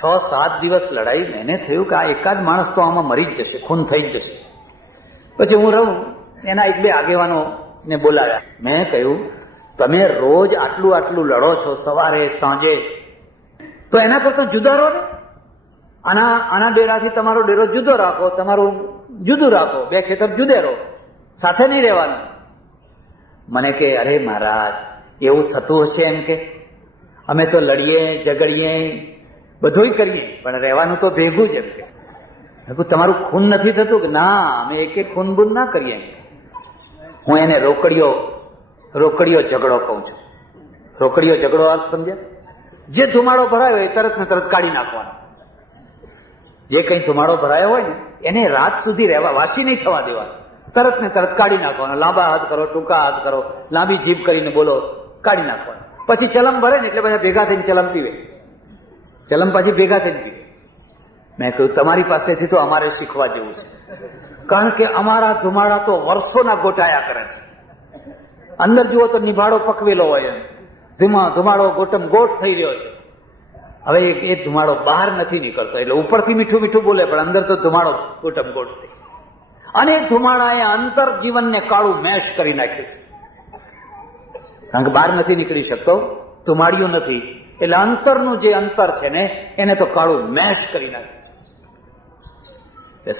6-7 દિવસ લડાઈ. મેને થયું કે આ એકાદ માણસ તો આમાં મરી જ જશે, ખૂન થઈ જ જશે. પછી હું રહું, એના 1-2 આગેવાનોને બોલાવ્યા. મેં કહ્યું, તમે રોજ આટલું આટલું લડો છો, સવારે સાંજે, તો એના કરતા જુદા રહો ને. આના ડેરાથી તમારો ડેરો જુદો રાખો, તમારું જુદું રાખો, 2 ખેતર જુદે રહો, સાથે નહીં રહેવાનું. મને કે અરે મહારાજ, એવું થતું હશે એમ કે અમે તો લડીએ ઝઘડીએ બધુંય કરીએ પણ રહેવાનું તો ભેગું જ. એમ કે તમારું ખૂન નથી થતું? કે ના, અમે એક ખૂન બૂન ના કરીએ. હું એને રોકડીયો ઝઘડો કહું છું. રોકડીયો ઝઘડો અર્થ સમજ્યા? જે ધુમાડો ભરાયો એ તરત ને તરત કાઢી નાખવાનો. જે કઈ ધુમાડો ભરાયો હોય ને એને રાત સુધી રહેવા, વાસી નહીં થવા દેવા, તરત ને તરત કાઢી નાખવાનો. લાંબા હાથ કરો, ટૂંકા હાથ કરો, લાંબી જીભ કરીને બોલો, કાઢી નાખવાનો. પછી ચલમ ભરે ને એટલે બધા ભેગા થઈને ચલમ પીવે. ચલમ પાછી ભેગા થઈને પીવે. મેં કહ્યું તમારી પાસેથી તો અમારે શીખવા જેવું છે, કારણ કે અમારા ધુમાડા તો વર્ષોના ગોટાયા કરે છે. અંદર જુઓ તો નિભાડો પકવેલો હોય, ધુમાડો ગોટમ ગોટ થઈ રહ્યો છે. હવે એ ધુમાડો બહાર નથી નીકળતો, એટલે ઉપરથી મીઠું મીઠું બોલે પણ અંદર તો ધુમાડો ગોટમ ગોટ થઈ. અને ધુમાડાએ અંતર જીવનને કાળું મેશ કરી નાખ્યું, કારણ કે બહાર નથી નીકળી શકતો, ધુમાડિયું નથી, એટલે અંતરનું જે અંતર છે ને એને તો કાળું મેશ કરી નાખ્યું.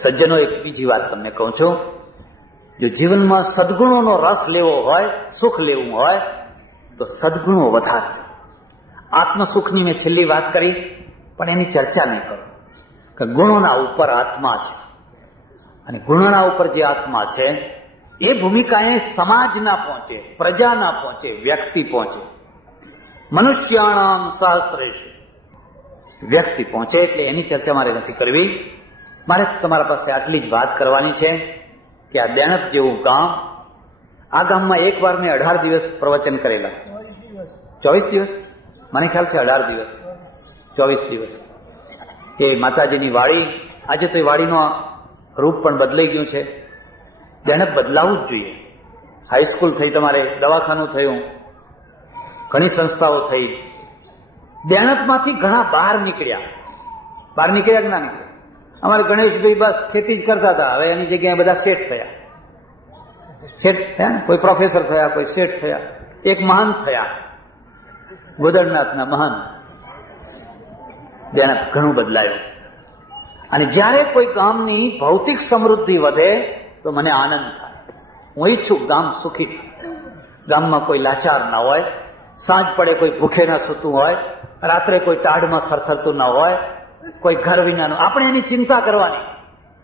સજ્જનો, એક બીજી વાત તમને કહું છું, જો જીવનમાં સદગુણોનો રસ લેવો હોય, સુખ લેવું હોય તો સદગુણો વધારે. આત્મસુખની મેં છેલ્લી વાત કરી પણ એની ચર્ચા નહીં કરું, કે ગુણોના ઉપર આત્મા છે, અને ગુણોના ઉપર જે આત્મા છે એ ભૂમિકાએ સમાજ ના પહોંચે, પ્રજા ના પહોંચે, વ્યક્તિ પહોંચે. મનુષ્યાણામ સહસ્રેષુ વ્યક્તિ પહોંચે. એટલે એની ચર્ચા મારે નથી કરવી. મારે તમારા પાસે આટલી જ વાત કરવાની છે કે આ દેણપ જેવું ગામ, આ ગામમાં એક વાર મેં 18 દિવસ પ્રવચન કરેલા. 24 દિવસ, મને ખ્યાલ છે 18 દિવસ, 24 દિવસ. એ માતાજીની વાડી, આજે તો એ વાડીનો રૂપ પણ બદલાઈ ગયું છે. દેણપ બદલાવું જ જોઈએ. હાઈસ્કૂલ થઈ, તમારે દવાખાનું થયું, ઘણી સંસ્થાઓ થઈ. દેણપમાંથી ઘણા બહાર નીકળ્યા કે ના નીકળ્યા? અમારે ગણેશભાઈ બસ ખેતી જ કરતા હતા, હવે એની જગ્યાએ બધા શેઠ થયા. શેઠ થયા ને, કોઈ પ્રોફેસર થયા, કોઈ શેઠ થયા, એક મહાન થયા, ગોદરનાથના મહાન. દેણપ ઘણું બદલાયું. અને જ્યારે કોઈ ગામની ભૌતિક સમૃદ્ધિ વધે તો મને આનંદ થાય. હું ઈચ્છું ગામ સુખી થાય, ગામમાં કોઈ લાચાર ના હોય, સાંજ પડે કોઈ ભૂખે ના સૂતું હોય, રાત્રે કોઈ ટાઢમાં થરથરતું ના હોય, કોઈ ઘર વિનાનું. આપણે એની ચિંતા કરવાની,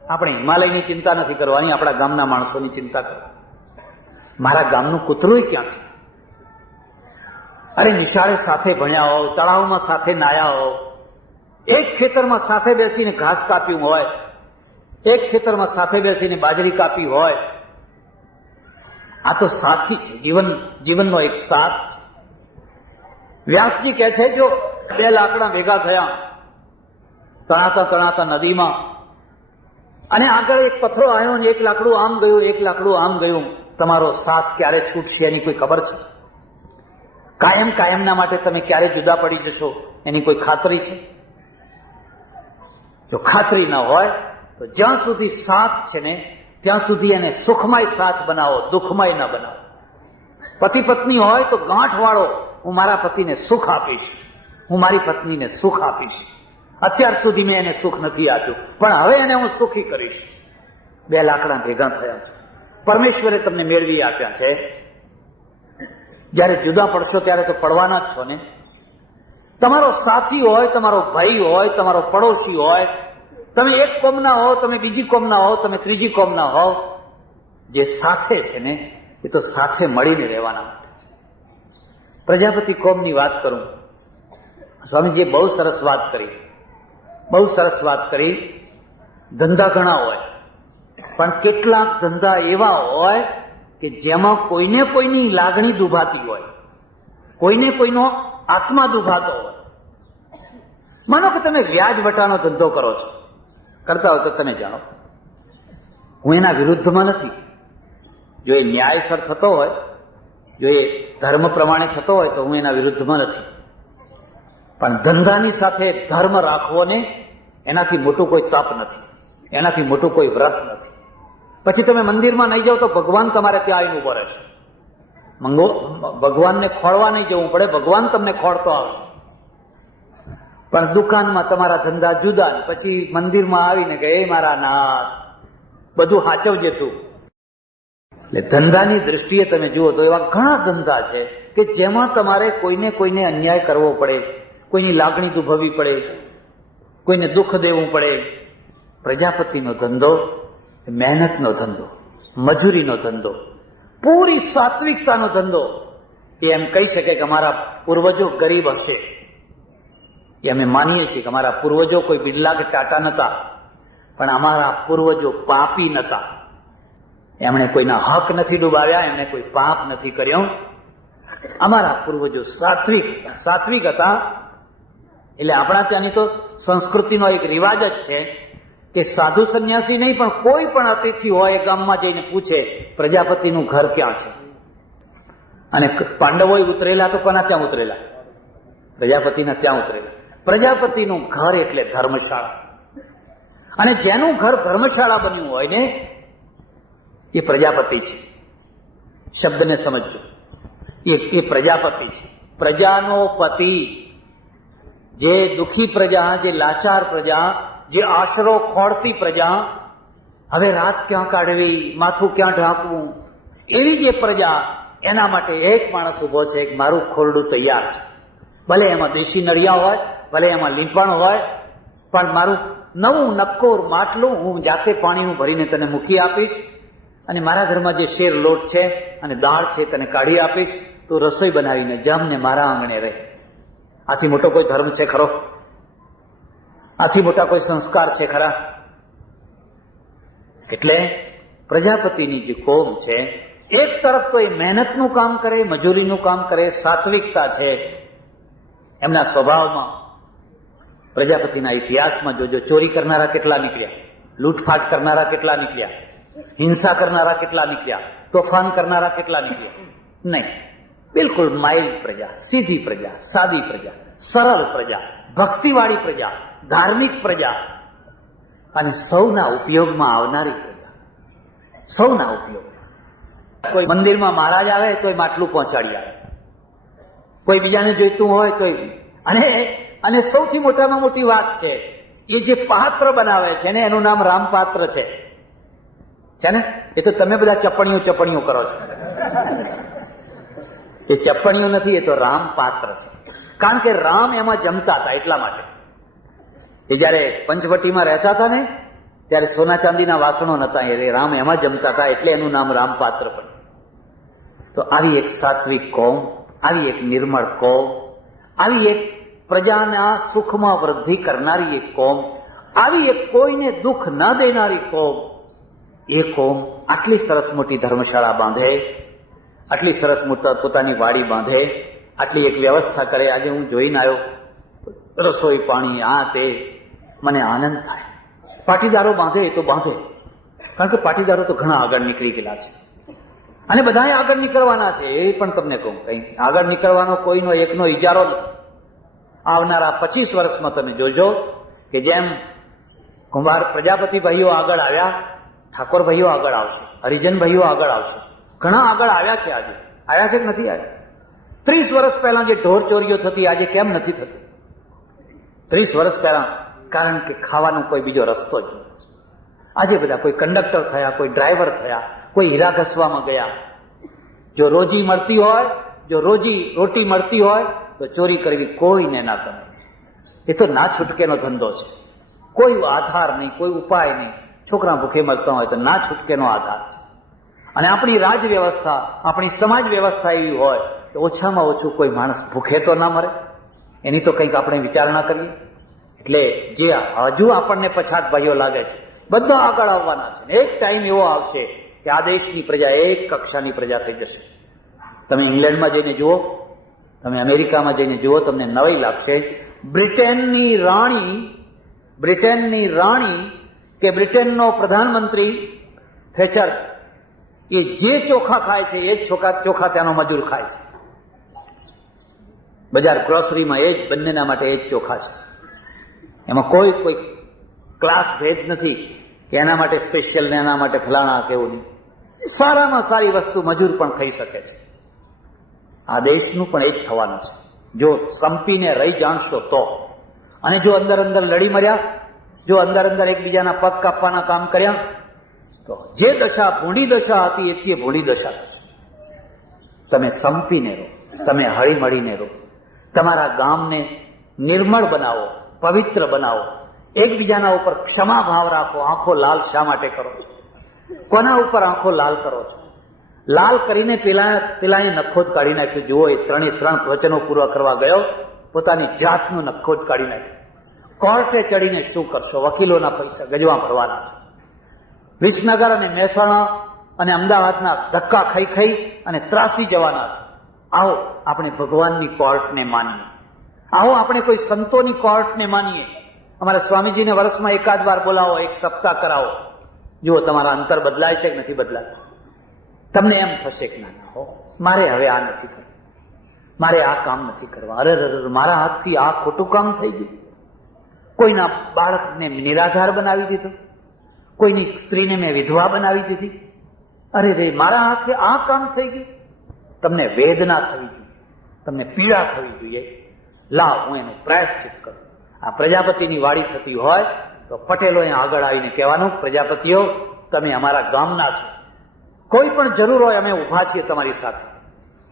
આપણે હિમાલયની ચિંતા નથી કરવાની, આપણા ગામના માણસોની ચિંતા કરવાની. મારા ગામનું કૂતરું ક્યાં છે? અરે નિશાળે સાથે ભણ્યા હોવ, તળાવમાં સાથે નાયા હોવ, એક ખેતરમાં સાથે બેસીને ઘાસ કાપ્યું હોય, એક ખેતરમાં સાથે બેસીને બાજરી કાપી હોય. આ તો સાથી છે, જીવનનો એક સાથ. વ્યાસજી કહે છે, જો 2 લાકડા ભેગા થયા તણાતા નદીમાં, અને આગળ એક પથ્થરો આવ્યો ને એક લાકડું આમ ગયું, એક લાકડું આમ ગયું, તમારો સાથ ક્યારે છૂટશે એની કોઈ ખબર છે? કાયમના માટે તમે ક્યારે જુદા પડી જશો એની કોઈ ખાતરી છે? જો ખાતરી ન હોય તો જ્યાં સુધી સાથ છે ને ત્યાં સુધી એને સુખમય સાથ બનાવો, દુઃખમય ન બનાવો. પતિ પત્ની હોય તો ગાંઠ વાળો, હું મારા પતિને સુખ આપીશ, હું મારી પત્નીને સુખ આપીશ. અત્યાર સુધી મેં એને સુખ નથી આપ્યું પણ હવે એને હું સુખી કરીશ. 2 લાકડા ભેગા થયા છે, પરમેશ્વરે તમને મેળવી આપ્યા છે. જયારે જુદા પડશો ત્યારે તો પડવાના જ છો ને. તમારો સાથી હોય, તમારો ભાઈ હોય, તમારો પડોશી હોય, તમે એક કોમના હો, તમે બીજી કોમના હો, તમે ત્રીજી કોમના હો, જે સાથે છે ને એ તો સાથે મળીને રહેવાના. પ્રજાપતિ કોમની વાત કરું, સ્વામીજીએ બહુ સરસ વાત કરી. ધંધા ઘણા હોય પણ કેટલાક ધંધા એવા હોય કે જેમાં કોઈને કોઈની લાગણી દુભાતી હોય, કોઈને કોઈનો આત્મા દુભાતો હોય. માનો કે તમે વ્યાજ વટાનો ધંધો કરો છો, કરતા હોય તો તમે જાણો, હું એના વિરુદ્ધમાં નથી. જો એ ન્યાયસર થતો હોય, જો એ ધર્મ પ્રમાણે થતો હોય તો હું એના વિરુદ્ધમાં નથી. પણ ધંધાની સાથે ધર્મ રાખવો ને એનાથી મોટું કોઈ તપ નથી, એનાથી મોટું કોઈ વ્રત નથી. પછી તમે મંદિરમાં નહીં જાઓ તો ભગવાન તમારે ત્યાં આવીને ઉભો રહેશે. ભગવાનને ખોળવા નહીં જવું પડે, ભગવાન તમને ખોળતો આવે. પણ દુકાનમાં તમારા ધંધા જુદા, પછી મંદિરમાં આવીને કે એ મારા નાથ બધું હાચવજે તું. એટલે ધંધાની દ્રષ્ટિએ તમે જુઓ તો એવા ઘણા ધંધા છે કે જેમાં તમારે કોઈને અન્યાય કરવો પડે, કોઈની લાગણી દુભવવી પડે, કોઈને દુઃખ દેવું પડે. પ્રજાપતિનો ધંધો મહેનતનો ધંધો, મજૂરીનો ધંધો, પૂરી સાત્વિકતાનો ધંધો. એ એમ કહી શકે કે અમારા પૂર્વજો ગરીબ હશે, એ અમે માનીએ છીએ કે અમારા પૂર્વજો કોઈ બિરલા કે ટાટા નતા, પણ અમારા પૂર્વજો પાપી નતા. એમણે કોઈના હક નથી ડૂબાવ્યા, એમણે કોઈ પાપ નથી કર્યો. અમારા પૂર્વજો સાત્વિક હતા. એટલે આપણા ત્યાંની તો સંસ્કૃતિનો એક રિવાજ જ છે કે સાધુ સંન્યાસી નહીં પણ કોઈ પણ અતિથિ હોય ગામમાં જઈને પૂછે પ્રજાપતિનું ઘર ક્યાં છે. અને પાંડવોએ ઉતરેલા તો કોના ત્યાં ઉતરેલા? પ્રજાપતિના ત્યાં ઉતરેલા. પ્રજાપતિનું ઘર એટલે ધર્મશાળા. અને જેનું ઘર ધર્મશાળા બન્યું હોય ને એ પ્રજાપતિ છે. શબ્દને સમજજો, એ પ્રજાપતિ છે. પ્રજાનો પતિ. જે દુઃખી પ્રજા, જે લાચાર પ્રજા, જે આશરો ખોળતી પ્રજા, હવે રાત ક્યાં કાઢવી, માથું ક્યાં ઢાંકવું, એવી જે પ્રજા, એના માટે એક માણસ ઉભો છે, એક મારું ખોરડું તૈયાર છે. ભલે એમાં દેશી નળિયા હોય, ભલે એમાં લીંપણ હોય, પણ મારું નવું નક્કોર માટલું હું જાતે પાણીનું ભરીને તને મૂકી આપીશ. અને મારા ઘરમાં જે શેર લોટ છે અને દાળ છે તને કાઢી આપીશ. તું રસોઈ બનાવીને જમને મારા આંગણે રહે. આથી મોટો કોઈ ધર્મ છે ખરો? આથી મોટા કોઈ સંસ્કાર છે ખરા? એટલે પ્રજાપતિની જે કોમ છે, એક તરફ તો એ મહેનતનું કામ કરે, મજૂરીનું કામ કરે, સાત્વિકતા છે એમના સ્વભાવમાં. પ્રજાપતિના ઇતિહાસમાં જોજો, ચોરી કરનારા કેટલા નીકળ્યા, લૂંટફાટ કરનારા કેટલા નીકળ્યા, હિંસા કરનારા કેટલા નીકળ્યા, તોફાન કરનારા કેટલા નીકળ્યા? નહીં. બિલકુલ માઇલ્ડ પ્રજા, સીધી પ્રજા, સાદી પ્રજા, સરળ પ્રજા, ભક્તિવાળી પ્રજા, ધાર્મિક પ્રજા અને સૌના ઉપયોગમાં આવનારી પ્રજા. સૌના ઉપયોગ. કોઈ મંદિરમાં મહારાજ આવે તો માટલું પહોંચાડી આવે, કોઈ બીજાને જોઈતું હોય તો. અને સૌથી મોટામાં મોટી વાત છે, એ જે પાત્ર બનાવે છે ને એનું નામ રામપાત્ર છે ને. એ તો તમે બધા ચપણીઓ કરો છો. એ ચપ્પણીઓ નથી, એ તો રામ પાત્ર છે. કારણ કે રામ એમાં જમતા હતા એટલા માટે. એ જયારે પંચવટીમાં રહેતા હતા ને ત્યારે સોના ચાંદીના વાસણો નતા, એ રામ એમાં જમતા હતા એટલે એનું નામ રામ પાત્ર પડ્યું. તો આવી એક સાત્વિક કોમ, આવી એક નિર્મળ કોમ, આવી એક પ્રજાના સુખમાં વૃદ્ધિ કરનારી એક કોમ, આવી એક કોઈને દુઃખ ન દેનારી કોમ, એ કોમ આટલી સરસ મોટી ધર્મશાળા બાંધે, આટલી સરસ મોટા પોતાની વાડી બાંધે, આટલી એક વ્યવસ્થા કરે. આજે હું જોઈને આવ્યો, રસોઈ પાણી આ તે, મને આનંદ થાય. પાટીદારો બાંધે એ તો બાંધે, કારણ કે પાટીદારો તો ઘણા આગળ નીકળી ગયેલા છે અને બધાએ આગળ નીકળવાના છે. એ પણ તમને કહું, કઈ આગળ નીકળવાનો કોઈનો એકનો ઇજારો નથી. આવનારા 25 વર્ષમાં તમે જોજો કે જેમ કુંભાર પ્રજાપતિ ભાઈઓ આગળ આવ્યા, ઠાકોર ભાઈઓ આગળ આવશે, હરિજન ભાઈઓ આગળ આવશે, ઘણા આગળ આવ્યા છે. આજે આવ્યા છે કે નથી આવ્યા? 30 વર્ષ પહેલા જે ઢોર ચોરીઓ થતી આજે કેમ નથી થતી? 30 વર્ષ પહેલા કારણ કે ખાવાનો કોઈ બીજો રસ્તો જ નથી. આજે બધા કોઈ કંડક્ટર થયા, કોઈ ડ્રાઈવર થયા, કોઈ હીરા ઘસવામાં ગયા. જો રોજી મળતી હોય, જો રોટી મળતી હોય તો ચોરી કરવી કોઈને ના ગમે. એ તો ના છૂટકેનો ધંધો છે. કોઈ આધાર નહીં, કોઈ ઉપાય નહીં. છોકરા ભૂખે મળતા હોય તો ના છૂટકેનો આધાર છે. અને આપણી રાજ વ્યવસ્થા, આપણી સમાજ વ્યવસ્થા એવી હોય તો ઓછામાં ઓછું કોઈ માણસ ભૂખે તો ના મરે, એની તો કંઈક આપણે વિચારણા કરીએ. એટલે જે હજુ આપણને પછાત ભાઈઓ લાગે છે, બધા આગળ આવવાના છે. એક ટાઈમ એવો આવશે કે આ દેશની પ્રજા એક કક્ષાની પ્રજા થઈ જશે. તમે ઇંગ્લેન્ડમાં જઈને જુઓ, તમે અમેરિકામાં જઈને જુઓ, તમને નવાઈ લાગશે. બ્રિટનની રાણી કે બ્રિટનનો પ્રધાનમંત્રી થેચર, એ જે ચોખા ખાય છે એ જ ચોખા ત્યાંનો મજૂર ખાય છે. બજાર ગ્રોસરીમાં એ જ બંનેના માટે એ જ ચોખા છે. એમાં કોઈ ક્લાસ ભેદ નથી કે એના માટે સ્પેશિયલ ને એના માટે ફલાણા કેવું નહીં. સારામાં સારી વસ્તુ મજૂર પણ ખાઈ શકે છે. આ દેશનું પણ એ જ થવાનું છે જો સંપીને રહી જાણશો તો. અને જો અંદર અંદર લડી મર્યા, જો અંદર અંદર એકબીજાના પગ કાપવાના કામ કર્યા, તો જે દશા ભૂંડી દશા હતી એથી ભૂંડી દશા થશે. તમે સંપીને રહો, તમે હળી મળીને રહો, તમારા ગામને નિર્મળ બનાવો, પવિત્ર બનાવો, એકબીજાના ઉપર ક્ષમા ભાવ રાખો. આંખો લાલ શા માટે કરો છો? કોના ઉપર આંખો લાલ કરો છો? લાલ કરીને પેલાએ નખો જ કાઢી નાખ્યું. જુઓ, એ ત્રણ વચનો પૂરા કરવા ગયો, પોતાની જાતનું નખો જ કાઢી નાખ્યું. કોર્ટે ચડીને શું કરશો? વકીલોના પૈસા ગજવા ભરવાના છે. વિસનગર અને મહેસાણા અને અમદાવાદના ધક્કા ખાઈ અને ત્રાસી જવાના છે. આવો આપણે ભગવાનની કોર્ટને માનીએ. આવો આપણે કોઈ સંતોની કોર્ટને માનીએ. અમારા સ્વામીજીને વર્ષમાં એકાદ વાર બોલાવો, એક સપ્તાહ કરાવો. જુઓ તમારા અંતર બદલાય છે કે નથી બદલાતું. તમને એમ થશે કે ના હો, મારે હવે આ નથી કરવું, મારે આ કામ નથી કરવા. અરે મારા હાથથી આ ખોટું કામ થઈ ગયું. કોઈના બાળકને નિરાધાર બનાવી દીધો, કોઈની સ્ત્રીને મેં વિધવા બનાવી દીધી. અરે મારા હાથે આ કામ થઈ ગયું. તમને વેદના થવી જોઈએ, તમને પીડા થવી જોઈએ. લાવ હું એનું પ્રાયશ્ચિત કરું. આ પ્રજાપતિની વાડી થતી હોય તો પટેલોએ આગળ આવીને કહેવાનું, પ્રજાપતિઓ તમે અમારા ગામના છો, કોઈ પણ જરૂર હોય અમે ઉભા છીએ તમારી સાથે.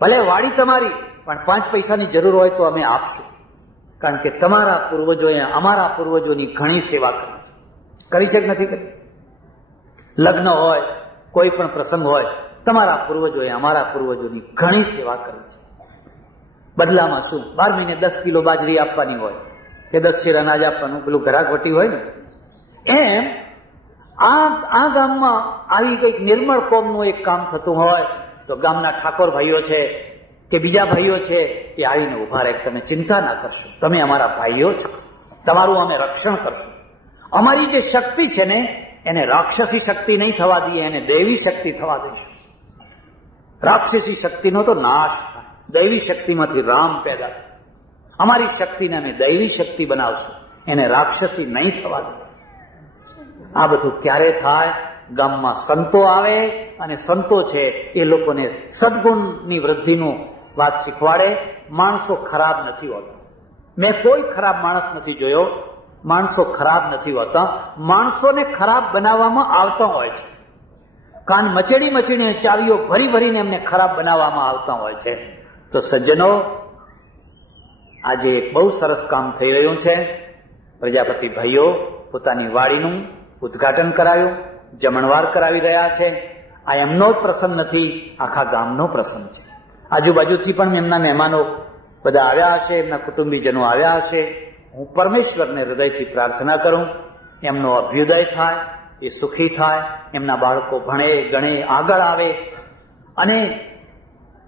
ભલે વાડી તમારી, પણ 5 પૈસાની જરૂર હોય તો અમે આપશું. કારણ કે તમારા પૂર્વજોએ અમારા પૂર્વજોની ઘણી સેવા કરી છે કે નથી કરી? લગ્ન હોય, કોઈ પણ પ્રસંગ હોય, તમારા પૂર્વજોએ અમારા પૂર્વજોની ઘણી સેવા કરી છે. બદલામાં શું? 12 મહિને 10 કિલો બાજરી આપવાની હોય કે 10 શેર અનાજ આપવાનું, પેલું ઘરાઘવટી હોય ને એમ. આ ગામમાં આવી કંઈક નિર્મળ કોમનું એક કામ થતું હોય તો ગામના ઠાકોર ભાઈઓ છે કે બીજા ભાઈઓ છે એ આવીને ઉભા રહે. તમે ચિંતા ના કરશો, તમે અમારા ભાઈઓ છો, તમારું અમે રક્ષણ કરશું. અમારી જે શક્તિ છે ને એને રાક્ષસી શક્તિ નહીં થવા દઈએ, એને દૈવી શક્તિ થવા દઈશું. રાક્ષસી શક્તિનો તો નાશ થાય, દૈવી શક્તિમાંથી રામ પેદા થાય. અમારી શક્તિને અમે દૈવી શક્તિ બનાવશું, એને રાક્ષસી નહીં થવા દઈએ. આ બધું ક્યારે થાય? ગામમાં સંતો આવે અને સંતો છે એ લોકોને સદગુણની વૃદ્ધિનું વાત શીખવાડે. માણસો ખરાબ નથી હોતા. મેં કોઈ ખરાબ માણસ નથી જોયો. માણસો ખરાબ નથી હોતા, માણસોને ખરાબ બનાવવામાં આવતા હોય છે. કાન મચેડીને ચાવીઓ ભરીને એમને ખરાબ બનાવવામાં આવતા હોય છે. તો સજ્જનો, આજે એક બહુ સરસ કામ થઈ રહ્યું છે. પ્રજાપતિ ભાઈઓ પોતાની વાડીનું ઉદ્ઘાટન કરાયું, જમણવાર કરાવી રહ્યા છે. આ એમનો જ પ્રસંગ નથી, આખા ગામનો પ્રસંગ છે. આજુબાજુથી પણ એમના મહેમાનો બધા આવ્યા હશે, એમના કુટુંબીજનો આવ્યા હશે. હું પરમેશ્વરને હૃદયથી પ્રાર્થના કરું, એમનો અભ્યુદય થાય, એ સુખી થાય, એમના બાળકો ભણે ગણે આગળ આવે અને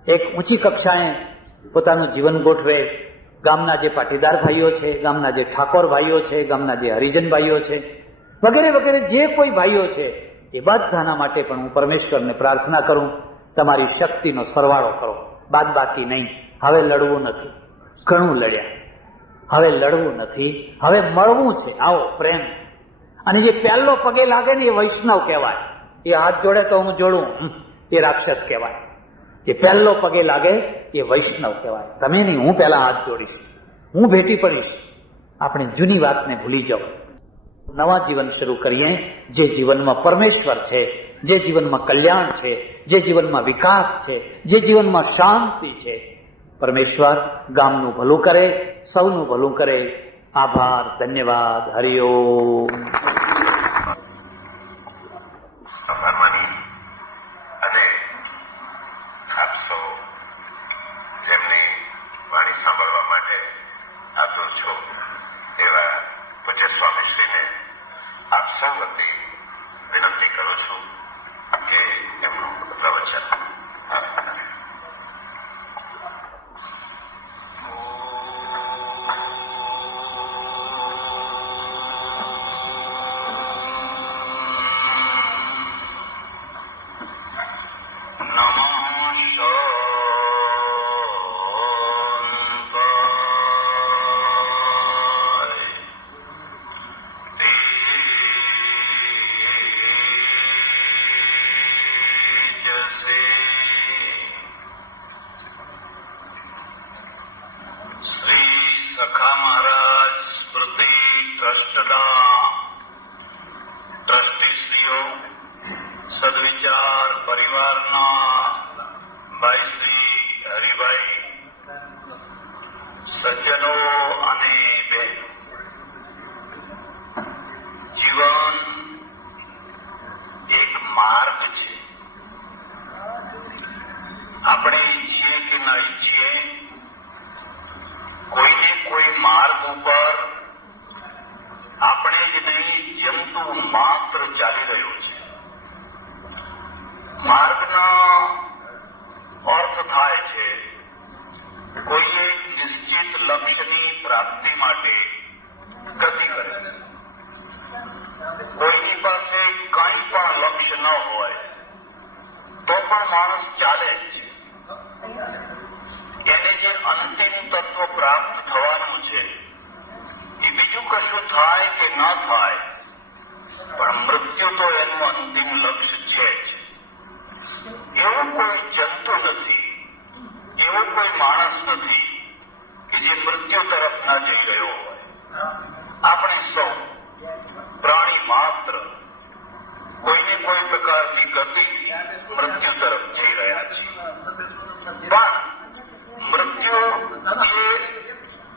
એક ઊંચી કક્ષાએ પોતાનું જીવન ગોઠવે. ગામના જે પાટીદાર ભાઈઓ છે, ગામના જે ઠાકોર ભાઈઓ છે, ગામના જે હરિજન ભાઈઓ છે, વગેરે વગેરે જે કોઈ ભાઈઓ છે એ બધાના માટે પણ હું પરમેશ્વરને પ્રાર્થના કરું, તમારી શક્તિનો સરવાળો કરો, બાદ બાકી નહીં. હવે લડવું નથી, ઘણું લડ્યા. હવે લડવું નથી, હવે મળવું છે. આવો પ્રેમ. અને જે પહેલો પગે લાગે ને એ વૈષ્ણવ કહેવાય. એ હાથ જોડે તો હું જોડું, એ રાક્ષસ કહેવાય. જે પહેલો પગે લાગે એ વૈષ્ણવ કહેવાય. તમે નહીં, હું પહેલા હાથ જોડીશ, હું ભેટી પડીશ. આપણે જૂની વાતને ભૂલી જાઓ, નવા જીવન શરૂ કરીએ. જે જીવનમાં પરમેશ્વર છે, જે જીવનમાં કલ્યાણ છે, જે જીવનમાં વિકાસ છે, જે જીવનમાં શાંતિ છે. પરમેશ્વર ગામનું ભલું કરે, સૌનું ભલું કરે. આભાર, ધન્યવાદ. હરિઓમ. વિનંતી કરું છું કે એમનું પ્રવચન નમઃ શાંતાય ચાલી રહ્યું છે. માર્ગનો અર્થ થાય છે કોઈ એક નિશ્ચિત લક્ષ્યની પ્રાપ્તિ માટે ગતિ કરે. કોઈની પાસે કંઈ પણ લક્ષ્ય ન હોય તો પણ માણસ ચાલે જ છે. એને જે અંતિમ તત્વ પ્રાપ્ત થવાનું છે એ બીજું કશું થાય કે ન થાય, પણ મૃત્યુ તો એનું અંતિમ લક્ષ્ય છે જ. એવું કોઈ જંતુ નથી, એવો કોઈ માણસ નથી કે જે મૃત્યુ તરફ ન જઈ રહ્યો હોય. આપણે સૌ પ્રાણી માત્ર કોઈને કોઈ પ્રકારની ગતિથી મૃત્યુ તરફ જઈ રહ્યા છીએ. પણ મૃત્યુ એ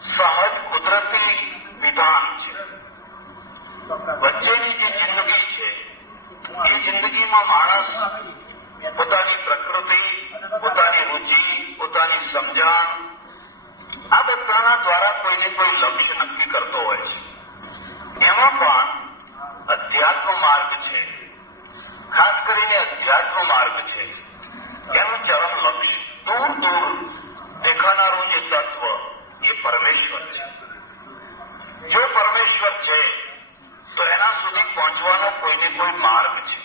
સહજ કુદરતી વિધાન છે. વચ્ચેની જે જિંદગી છે એ જિંદગીમાં માણસ પોતાની પ્રકૃતિ, પોતાની રુચિ, પોતાની સમજણ આ બધાના દ્વારા કોઈને કોઈ લક્ષ્ય નક્કી કરતો હોય છે. એમાં પણ અધ્યાત્મ માર્ગ છે, ખાસ કરીને અધ્યાત્મ માર્ગ છે. એનું ચરમ લક્ષ્ય દૂર દૂર દેખાનારું જે તત્વ એ પરમેશ્વર છે. જો પરમેશ્વર છે તો એના સુધી પહોંચવાનો કોઈને કોઈ માર્ગ છે.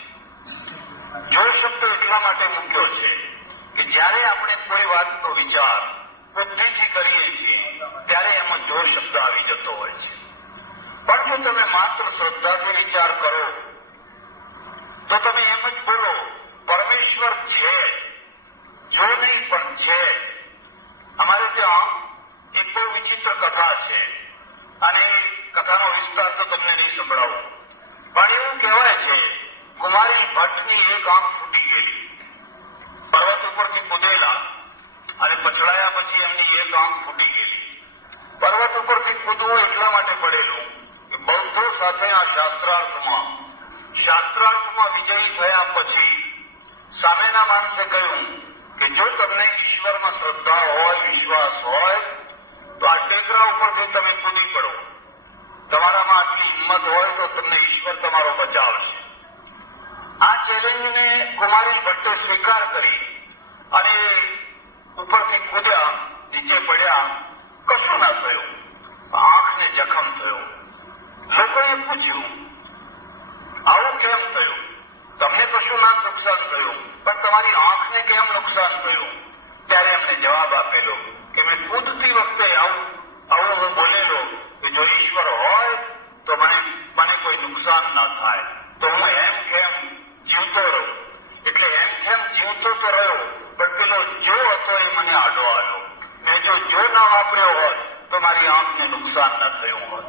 જો શબ્દ એટલા માટે મૂક્યો છે કે જ્યારે આપણે કોઈ વાતનો વિચાર બુદ્ધિથી કરીએ છીએ ત્યારે એમાં જો શબ્દ આવી જતો હોય છે. પણ જો તમે માત્ર શ્રદ્ધાથી વિચાર કરો તો તમે એમ જ બોલો પરમેશ્વર છે, જો નહીં પણ છે. અમારે ત્યાં એક બહુ વિચિત્ર કથા છે અને એ કથાનો વિસ્તાર તો તમને નહીં સંભળાવું, પણ એવું કહેવાય છે કુમારી ભટ્ટની એક આંખ ફૂટી ગઈ. પર્વત ઉપરથી કૂદેલા અને પછડાયા પછી એમની એક આંખ ફૂટી ગયેલી. પર્વત ઉપરથી કૂદવું એટલા માટે પડેલું કે બૌદ્ધો સાથે આ શાસ્ત્રાર્થમાં વિજયી થયા પછી સામેના માણસે કહ્યું કે જો તમને ઈશ્વરમાં શ્રદ્ધા હોય, વિશ્વાસ હોય તો આ ટેકરા ઉપરથી તમે કૂદી પડો. તમારામાં આટલી હિંમત હોય તો તમને ઈશ્વર તમારો બચાવશે. આ ચેલેન્જને કુમારી ભટ્ટે સ્વીકાર કરી અને ઉપરથી કૂદ્યા, નીચે પડ્યા, કશું ના થયું. આંખને જખમ થયો. લોકોએ પૂછ્યું આવું કેમ થયું? તમને કશું ના નુકસાન થયું, પણ તમારી આંખને કેમ નુકસાન થયું? ત્યારે એમને જવાબ આપેલો કે મેં કૂદતી વખતે આવું હું બોલેલો કે જો ઈશ્વર હોય તો મને કોઈ નુકસાન ના થાય, તો હું એમ કેમ જીવતો રહું. એટલે એમ કેમ જીવતો તો રહ્યો, પણ પેલો જો હતો એ મને આડો આવ્યો. મેં જો ના વાપર્યો હોત તો મારી આંખને નુકસાન ના થયું હોત.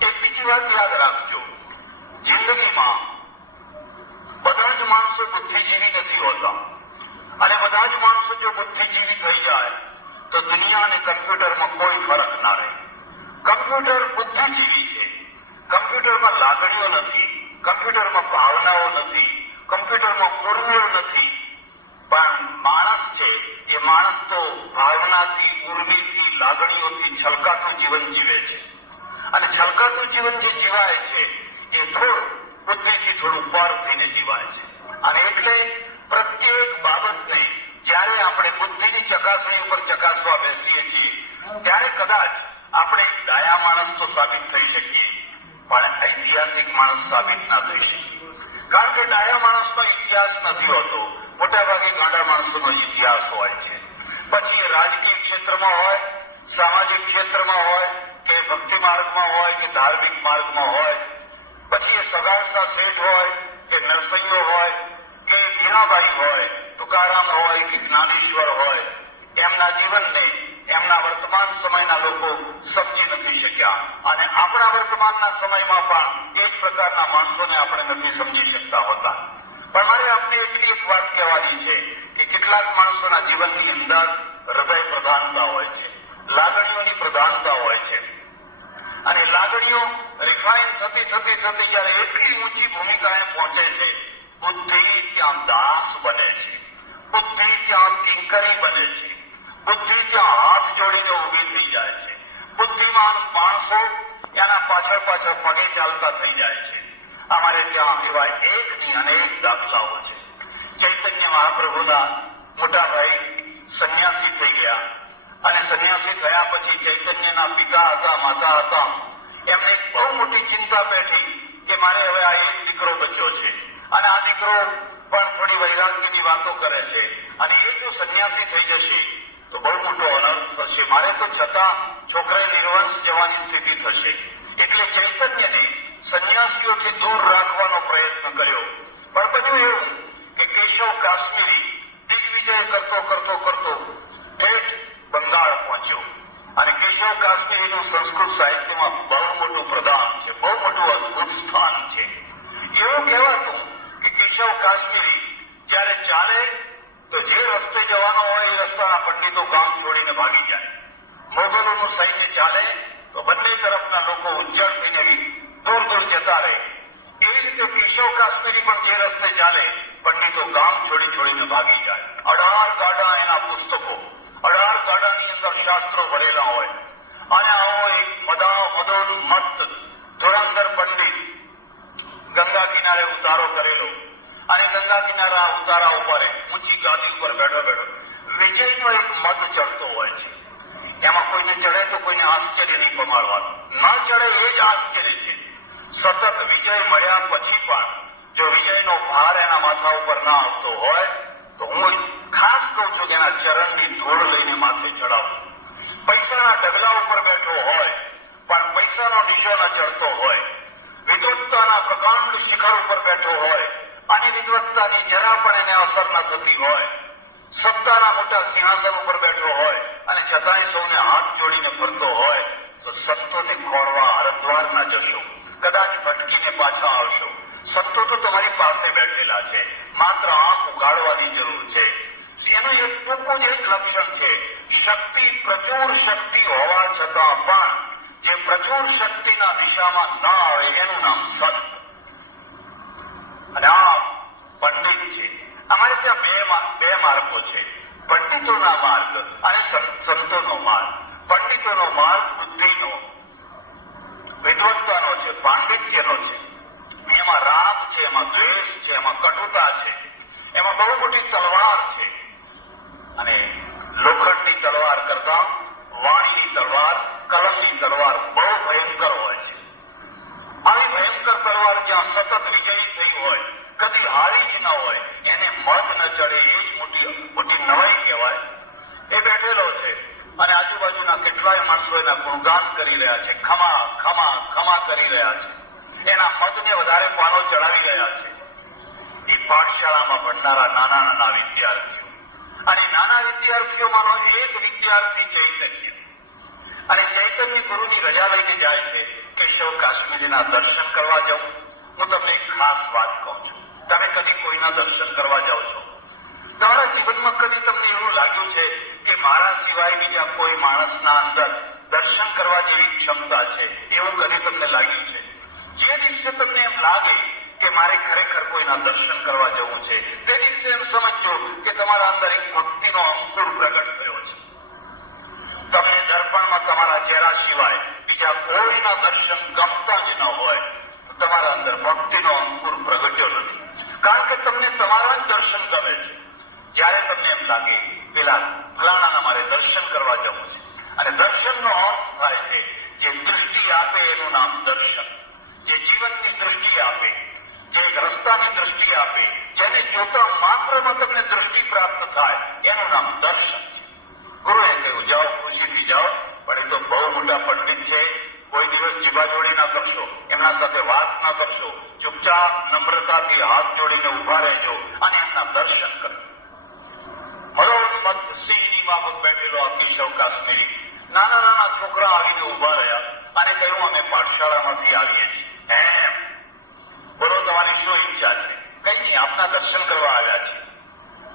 એક બીજી વાત યાદ રાખજો, જિંદગીમાં બધા જ માણસો બુદ્ધિજીવી નથી હોતા, અને બધા જ માણસો જો બુદ્ધિજીવી થઈ જાય તો દુનિયા અને કમ્પ્યુટરમાં કોઈ ફરક ના રહે. કમ્પ્યુટર બુદ્ધિજીવી છે, કમ્પ્યુટરમાં લાગણીઓ નથી, કમ્પ્યુટરમાં ભાવનાઓ નથી, કમ્પ્યુટરમાં ઉર્મિઓ નથી. પણ માણસ છે એ માણસ તો ભાવનાથી, ઉર્મિથી, લાગણીઓથી છલકાતું જીવન જીવે છે. અને છલકાતું જીવન જે જીવાય છે એ થોડું બુદ્ધિથી થોડું પાર થઈને જીવાય છે. અને એટલે પ્રત્યેક બાબતને જ્યારે આપણે બુદ્ધિની ચકાસણી ઉપર ચકાસવા બેસીએ છીએ ત્યારે કદાચ આપણે ડાયા માણસ તો સાબિત થઈ શકીએ, પણ ઐતિહાસિક માણસ સાબિત ના થઈ શકીએ. કારણ કે ડાયા માણસનો ઇતિહાસ નથી હોતો, મોટાભાગે ગાંડા માણસોનો ઇતિહાસ હોય છે. પછી એ રાજકીય ક્ષેત્રમાં હોય, સામાજિક ક્ષેત્રમાં હોય, કે ભક્તિ માર્ગમાં હોય, કે ધાર્મિક માર્ગમાં હોય, પછી એ સગાડસા શેઠ હોય, કે નરસૈયો હોય, કે મીરાબાઈ હોય, તુકારામ હોય, કે જ્ઞાનેશ્વર હોય, એમના જીવનને એમના વર્તમાન સમયના લોકો સમજી નથી શક્યા. અને આપણા વર્તમાનના સમયમાં પણ એક પ્રકારના માણસોને આપણે નથી સમજી શકતા હોતા. પણ મારે આપને એટલી એક વાત કહેવાની છે કે કેટલાક માણસોના જીવનની અંદર હૃદય પ્રધાનતા હોય છે, લાગણીઓની પ્રધાનતા હોય છે. અને લાગણીઓ રિફાઇન થતી જયારે એટલી ઊંચી ભૂમિકાએ પહોંચે છે, બુદ્ધિ ત્યાં દાસ બને છે, બુદ્ધિ ત્યાં કિંકરી બને છે, બુદ્ધિ ત્યાં હાથ જોડીને ઊભી થઈ જાય છે. બુદ્ધિમાન માણસો એના પાછળ પગે ચાલતા થઈ જાય છે. અમારે ત્યાં એવા એકની અનેક દાખલાઓ છે. ચૈતન્ય મહાપ્રભુના મોટા ભાઈ સંન્યાસી થઈ ગયા અને સંન્યાસી થયા પછી ચૈતન્યના પિતા હતા, માતા હતા, એમને એક બહુ મોટી ચિંતા બેઠી કે મારે હવે આ એક દીકરો બચ્યો છે અને આ દીકરો પણ થોડી વૈરાગ્યની વાતો કરે છે અને એ જો સંન્યાસી થઈ જશે તો બહુ મોટો અનર્થ થશે, મારે તો છતાં છોકરાએ નિર્વંશ જવાની સ્થિતિ થશે. એટલે ચૈતન્યને સંન્યાસીઓથી દૂર રાખવાનો પ્રયત્ન કર્યો. પણ બધું એવું કે કેશવ કાશ્મીરી દિગ્વિજય કરતો કરતો કરતો ઠેઠ બંગાળ પહોંચ્યો અને કેશવ કાશ્મીરીનું સંસ્કૃત સાહિત્યમાં બહુ મોટું પ્રદાન છે, બહુ મોટું અદભુત સ્થાન છે. એવું કહેવાતું કે કેશવ કાશ્મીરી જ્યારે ચાલે તો જે રસ્તે જવાનો હોય એ રસ્તાના પંડિતો ગામ છોડીને ભાગી જાય. મોગલોનું સૈન્ય ચાલે તો બંને તરફના લોકો ઉજ્જડ થઈને દૂર દૂર જતા રહે. એવી રીતે કેશવ કાશ્મીરી પણ જે રસ્તે ચાલે પંડિતો ગામ છોડી છોડીને ભાગી જાય. 18 ગાડા એના પુસ્તકો, 18 ગાડાની અંદર શાસ્ત્રો ભરેલા હોય અને આવો એક મદોન્મત્ત ધુરંધર પંડિત ગંગા કિનારે ઉતારો કરેલો અને ગંગા કિનારા ઉતારા ઉપર ઊંચી ગાદી ઉપર બેઠો બેઠો વિજયનો એક મત ચડતો હોય છે. એમાં કોઈને ચડે તો કોઈને આશ્ચર્ય નહીં પમાડવાનું, ન ચડે એ જ આશ્ચર્ય છે. સતત વિજય મળ્યા પછી પણ જો વિજયનો ભાર એના માથા ઉપર ના આવતો હોય તો હું ખાસ કહું છું કે એના ચરણની ધૂળ લઈને માથે ચડાવું. પૈસાના ડગલા ઉપર બેઠો હોય પણ પૈસાનો નિશો ન ચડતો હોય, વિદ્વત્તાના પ્રકાંડ શિખર ઉપર બેઠો હોય અને વિદ્વત્તાની જરા પણ એને અસર ન થતી હોય, સત્તાના મોટા સિંહાસન ઉપર બેઠો હોય અને છતાંય સૌને હાથ જોડીને ફરતો હોય તો સંતોને ખોળવા હરદ્વાર ના જશો, કદાચ ભટકીને પાછા આવશો. સંતો તો તમારી પાસે બેઠેલા છે, માત્ર આંખ ઉગાડવાની જરૂર છે. એનું એક ટૂંકું જ એક લક્ષણ છે, શક્તિ પ્રચુર શક્તિ હોવા છતાં પણ જે પ્રચુર શક્તિના દિશામાં ન આવે એનું નામ સંત. અને આ પંડિત છે. અમારે ત્યાં બે માર્ગો છે, પંડિતોના માર્ગ અને સંતોનો માર્ગ. પંડિતોનો માર્ગ બુદ્ધિનો, વિદ્વત્તાનો છે, પાંડિત્યનો છે. એમાં રાગ છે, એમાં દ્વેષ છે, એમાં કટુતા છે, એમાં બહુ મોટી તલવાર છે. અને લોખંડની તલવાર કરતા વાણીની તલવાર, કલમની તલવાર બહુ ભયંકર હોય છે. આવી ભયંકર તલવાર જ્યાં સતત વિજયી થઈ હોય, કદી હારી જ ન હોય, એને મદ ન ચડે એ જ મોટી નવાઈ કહેવાય. એ બેઠેલો છે અને આજુબાજુના કેટલાય માણસો એના ગુણગાન કરી રહ્યા છે, ખમા ખમા ખમા કરી રહ્યા છે, એના મદને વધારે પાનો ચડાવી રહ્યા છે. એ પાઠશાળામાં ભણનારા નાના નાના વિદ્યાર્થીઓ અને નાના વિદ્યાર્થીઓમાંનો એક વિદ્યાર્થી ચૈતન્ય. અને ચૈતન્ય ગુરુની રજા લઈને જાય છે કેશવ કાશ્મીરીના દર્શન કરવા જાઉં. હું તમને એક ખાસ વાત કહું છું, તમે કદી કોઈના દર્શન કરવા જાઓ છો, તમારા જીવનમાં કદી તમને એવું લાગ્યું છે કે મારા સિવાય બીજા કોઈ માણસના અંદર દર્શન કરવા જેવી ક્ષમતા છે, એવું કદી તમને લાગ્યું છે? જે દિવસે તમને એમ લાગે કે મારે ખરેખર કોઈના દર્શન કરવા જવું છે, તે દિવસે એમ સમજજો કે તમારા અંદર એક ભક્તિનો અંકુર પ્રગટ થયો છે. તમને દર્પણમાં તમારા ચહેરા સિવાય બીજા કોઈના દર્શન ગમતા જ ન હોય તો તમારા અંદર ભક્તિનો અંકુર પ્રગટ્યો નથી, કારણ કે તમને તમારા જ દર્શન ગમે છે. જ્યારે તમને એમ લાગે પેલા ફલાણાના મારે દર્શન કરવા જવું છે, અને દર્શનનો અર્થ થાય છે જે દૃષ્ટિ આપે એનું નામ દર્શન, જે જીવનની દૃષ્ટિ આપે, જે રસ્તાની દૃષ્ટિ આપે, જેને જોતા માત્રમાં તમને દૃષ્ટિ પ્રાપ્ત થાય એનું નામ દર્શન છે. ગુરુએ કહ્યું જાઓ, ખુશીથી જાઓ, પણ એ તો બહુ મોટા પંડિત છે, કોઈ દિવસ જીવાજોડી ના કરશો, એમના સાથે વાત ના કરશો, ચૂપચાપ નમ્રતાથી હાથ જોડીને ઉભા રહેજો અને એમના દર્શન કરજો. મદોન્મત્ત સિંહની માફક બેઠેલો આ કેશવ કાશ્મીરી, નાના નાના છોકરા આવીને ઉભા રહ્યા અને કહ્યું અમે પાઠશાળામાંથી આવીએ છીએ. એમ બોલો, તમારી શું ઈચ્છા છે? કઈ નહીં, આપના દર્શન કરવા આવ્યા છે.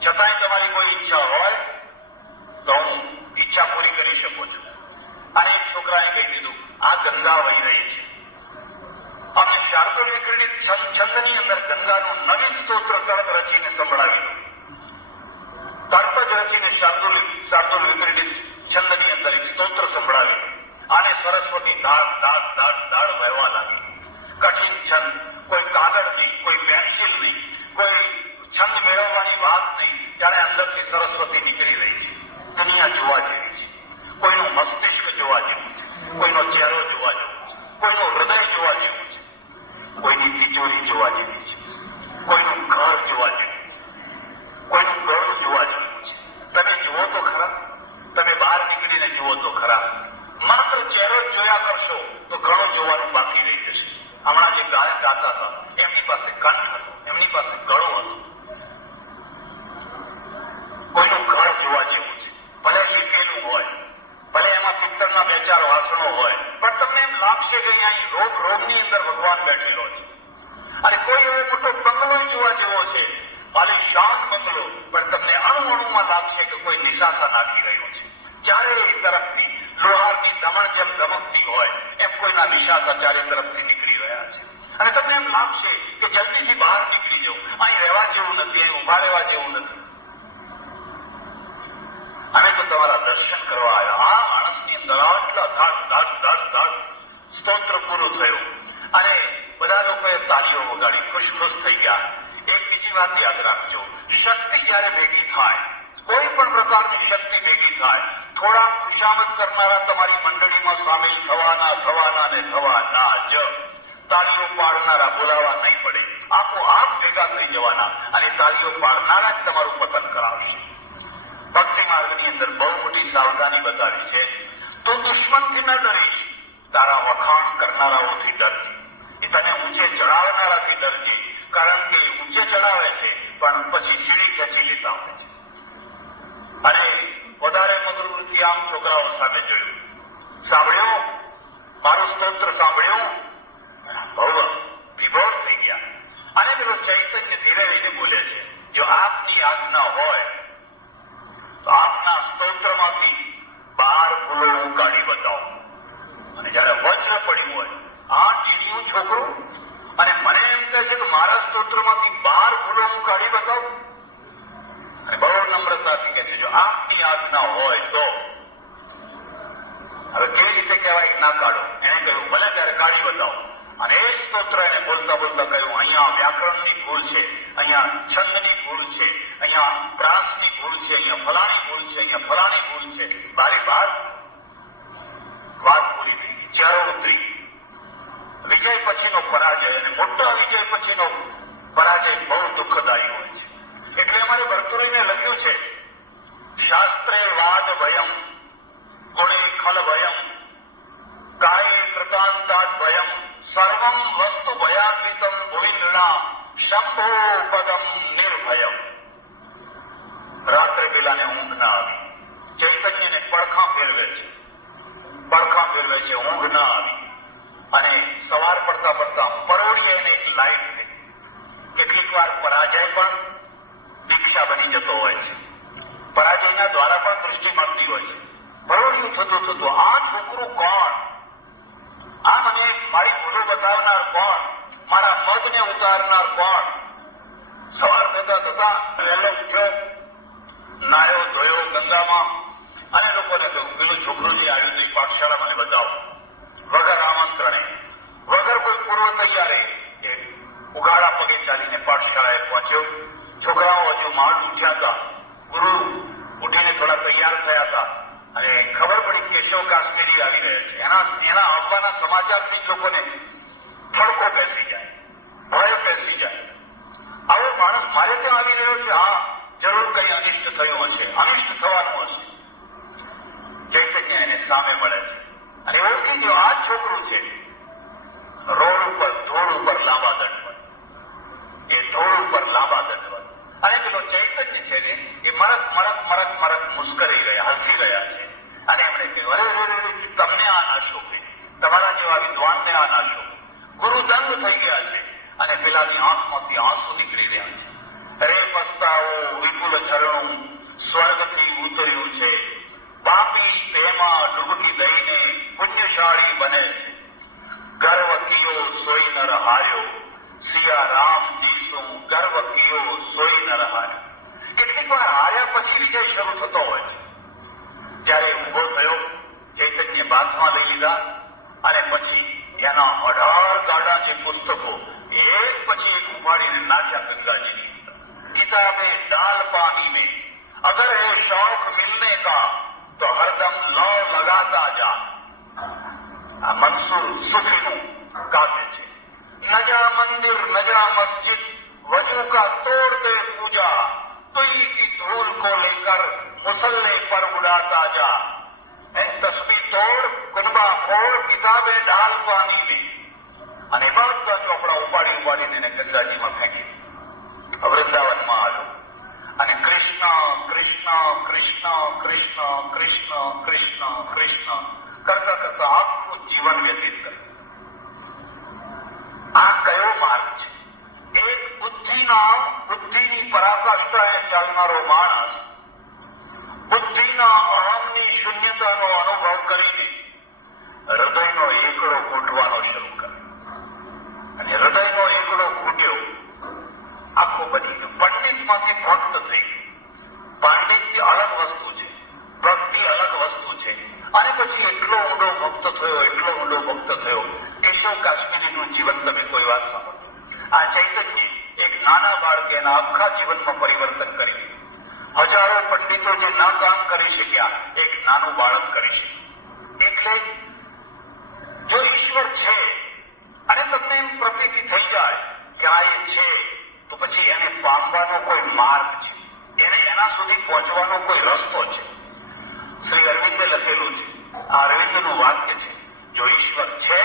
છતાંય તમારી કોઈ ઈચ્છા હોય તો હું ઈચ્છા પૂરી કરી શકું છું. અને એક છોકરાએ કહી દીધું આ ગંગા વહી રહી છે, અમે શાર્દુલ વિક્રીડિત છંદની અંદર ગંગાનું નવીન સ્તોત્ર તરત રચીને સંભળાવી દઉં. તરત જ રચીને શાર્દુલ વિક્રીડિત છંદની અંદર એક સ્તોત્ર સંભળાવી અને સરસ્વતી ધાડ ધાડ ધાડ ધાડ વહેવા લાગી. કઠિન છંદ, કોઈ કાન કાગળ નહીં, કોઈ પેન્સિલ નહીં, કોઈ છંદ મેળવવાની વાત નહીં, ત્યારે અંદરથી સરસ્વતી નીકળી રહી છે. દુનિયા જોવા જેવી છે. કોઈનું મસ્તિષ્ક જોવા જેવું છે, કોઈનો ચહેરો જોવા જેવો છે, કોઈનું હૃદય જોવા જેવું છે, કોઈની તિજોરી જોવા જેવી છે, કોઈનું ઘર જોવા જેવું છે, કોઈનું ગળું જોવા જેવું છે. તમે જુઓ તો ખરા, તમે બહાર નીકળીને જુઓ તો ખરા. માત્ર ચહેરો જ જોયા કરશો તો ઘણું જોવાનું બાકી રહી જશે. હમણાં જે ગાયક ગાતા હતા એમની પાસે કંઠ હતો, એમની પાસે ગળું હતું. કોઈનું ઘર જોવા જેવું છે, ભલે લીપેલું હોય, ભલે એમાં પિત્તળના 2-4 વાસણો હોય, પણ તમને એમ લાગશે કે અહીંયા રોગની અંદર ભગવાન બેઠેલો છે. અને કોઈ એવો મોટો બંગલો જોવા જેવો છે, આલિશાન બંગલો, પણ તમને અણુમાં લાગશે કે કોઈ નિશાસા નાખી રહ્યો છે. ચારે તરફથી લોહારની ધમણ જેમ ધમકતી હોય એમ કોઈના નિશાસા ચારે તરફથી નીકળી રહ્યા છે. અને તમને એમ લાગશે કે જલ્દીથી બહાર નીકળી જાઓ, અહીં રહેવા જેવું નથી, અહીં ઉભા રહેવા જેવું નથી. અમે તો તમારા દર્શન કરવા આવ્યા. આ માણસની અંદર આટલા ધાડ સ્તોત્ર પૂરું થયું અને બધા લોકોએ તાળીઓ વગાડી, ખુશ થઈ ગયા. એક બીજી વાત યાદ રાખજો, શક્તિ જયારે ભેગી થાય, કોઈ પણ પ્રકારની શક્તિ ભેગી થાય, થોડા ખુશામત કરનારા તમારી મંડળીમાં સામેલ થવાના જ. તાળીઓ પાડનારા બોલાવા નહીં પડે, આપોઆપ ભેગા થઈ જવાના અને તાળીઓ પાડનારા જ તમારું પતન કરાવશે. ભક્તિ માર્ગની અંદર બહુ મોટી સાવધાની બતાવી છે. તો દુશ્મનથી ન ડરીશ, તારા વખાણ કરનારાઓથી ડરજે. એ તને ઊંચે ચડાવનારાથી ડરજે, કારણ કે ઊંચે ચડાવે છે પણ પછી સીડી ખેંચી લેતા હોય છે. અને વધારે મગરૂરથી આમ છોકરાઓ સામે જોયું, સાંભળ્યું મારું સ્તોત્ર સાંભળ્યું, બહુ વિભોર થઈ ગયા. અને પેલો ચૈતન્ય ધીરે રહીને બોલે છે, જો આપની આજ્ઞા હોય તો આપના સ્તોત્રમાંથી 12 ફૂલો હું કાઢી બતાવું. અને જયારે વજ્ર પડ્યું હોય, આ ટીણીયું છોકરું અને મને એમ કહે છે કે મારા સ્તોત્રમાંથી 12 ફૂલો હું કાઢી બતાવું. અને બહુ નમ્રતાથી કહે છે, જો આપની આજ્ઞા હોય તો. હવે કેવી રીતે કહેવાય ના કાઢો? એને કહ્યું ભલે ત્યારે કાઢી બતાવો. અને એ સ્તોત્ર એને બોલતા કહ્યું, અહીંયા વ્યાકરણની ભૂલ છે, અહીંયા છંદની ભૂલ છે, અહીંયા પ્રાસની ભૂલ છે, અહીંયા ફલાણી ભૂલ છે, અહીંયા ફલાણી ભૂલ છે. બારી બાર વાત પૂરી થઈ, ચહેરો ઉતરી. વિજય પછીનો પરાજય અને મોટા વિજય પછીનો પરાજય બહુ દુઃખદાયી હોય છે. એટલે અમારે ભર્તૃહરિને લખ્યું છે, શાસ્ત્રે વાદ ભયમ ગુણે ખલ ભયમ કાયે કૃતાંતાદ ભયમ સર્વમ વસ્તુ ભયાન્વિતમ ગોવિંદના શંભો પદમ નિર્ભયમ. રાત્રે પેલાને ઊંઘ ના આવી, ચૈતન્યને પડખા ફેરવે છે, ઊંઘ ના આવી. અને સવાર પડતા પરોળીએ એને એક લાઈટ થઈ. કેટલીક વાર પરાજય પણ દીક્ષા બની જતો હોય છે, પરાજયના દ્વારા પણ દૃષ્ટિ મળતી હોય છે. પરોળિયું થતું આ છોકરું કોણ? આ મને મારી ભૂલો બતાવનાર કોણ? મારા મદને ઉતારનાર કોણ? સવાર થતા વહેલો ઉઠ્યો, નાયો ધોયો ગંગામાં અને લોકોને કહ્યું, પેલું છોકરું જે આવ્યું તે પાઠશાળા મને બતાવો. વગર આમંત્રણે, વગર કોઈ પૂર્વ તૈયારી, એ ઉઘાડા પગે ચાલીને પાઠશાળાએ પહોંચ્યો. છોકરાઓ હજુ માંડ ઉઠ્યા હતા. ગુરુ ઉઠીને થોડા તૈયાર થયા હતા અને ખબર પડી કેશવ કાશ્મીરી આવી રહ્યા છે. એના આવવાના સમાચારથી લોકોને થડકો બેસી જાય, ભય બેસી જાય. આવો માણસ મારે ત્યાં આવી રહ્યો છે, હા જરૂર કઈ અનિષ્ટ થયું હશે, અનિષ્ટ થવાનું હશે. ચૈતન્ય એને સામે મળે છે અને ઓળખી ગયો આ જ છોકરું છે. રોડ ઉપર ધૂળ ઉપર લાંબા દંડવત, એ ધૂળ ઉપર લાંબા દંડવત. અને પેલો ચૈતન્ય છે ને એ મરક મુસ્કરાઈ રહ્યા, હસી રહ્યા છે. અને એમણે કહ્યું, અરે તમને આ ના શોભે, તમારા જેવા વિદ્વાનને આ ના શોભે. ગુરુ દંગ થઈ ગયા છે અને પેલાની આંખમાંથી આંસુ નીકળી રહ્યા છે. રે પસ્તાવો વિપુલ ઝરણું સ્વર્ગથી ઉતર્યું છે, પાપી તેમાં ડૂબકી દઈને પુણ્યશાળી બને છે. ગર્વ કિયો સોઈ નર હાર્યો, સિયા રામ જીસું ગર્વ કિયો સોઈ નર હાર્યો. કેટલીક વાર હાર્યા પછી વિજય શરૂ થતો હોય છે. જ્યારે ઉભો થયો, ચૈતન્ય બાથમાં લઈ લીધા અને પછી એના 18 ગાડા જે પુસ્તકો એક પછી नाचा गंगा जी की किताबे डाल पानी में अगर है शौक मिलने का तो हरदम लौ लगाता जा. આ મંસૂર સુફીનું કાવ્ય છે. નજા મંદિર નજા મસ્જિદ वजू का तोड़ दे पूजा तुई की धूल को लेकर मुसल्ले पर उड़ाता जा. तस्वीर तोड़ कुनबा फोड़ किताबे डाल पानी में. અને બધા ચોપડા ઉપાડીને એને ગંગાજીમાં ફેંકી. વૃંદાવનમાં આવ્યો અને કૃષ્ણ કૃષ્ણ કૃષ્ણ કૃષ્ણ કૃષ્ણ કૃષ્ણ કૃષ્ણ કરતા કરતા આખું જીવન વ્યતીત કર્યું. આ કયો માર્ગ છે? એક બુદ્ધિની પરાકાષ્ઠાએ ચાલનારો માણસ બુદ્ધિના અહમની શૂન્યતાનો અનુભવ કરીને હૃદયનો એકડો ઘૂંટવાનો શરૂ કરે. અને હૃદયનો એકડો ઘૂંટ્યો, આખો બની ગયો. પંડિતમાંથી ભક્ત થઈ ગયો. પાંડિત્ય અલગ વસ્તુ છે, ભક્તિ અલગ વસ્તુ છે. અને પછી એટલો ઊંડો ભક્ત થયો. કેશવ કાશ્મીરીનું જીવન તમે કોઈ વાત સાંભળો. આ ચૈતન્ય એક નાના બાળકે એના આખા જીવનમાં પરિવર્તન કરી દીધું. હજારો પંડિતો જે ના કામ કરી શક્યા, એક નાનું બાળક કરી શક્યું. એટલે જો ઈશ્વર છે અને તમને એમ પ્રતીતિ થઈ જાય કે આ એ છે, તો પછી એને પામવાનો કોઈ માર્ગ છે, એને એના સુધી પહોંચવાનો કોઈ રસ્તો છે. શ્રી અરવિંદે લખેલું છે, આ અરવિંદનું વાક્ય છે, જો ઈશ્વર છે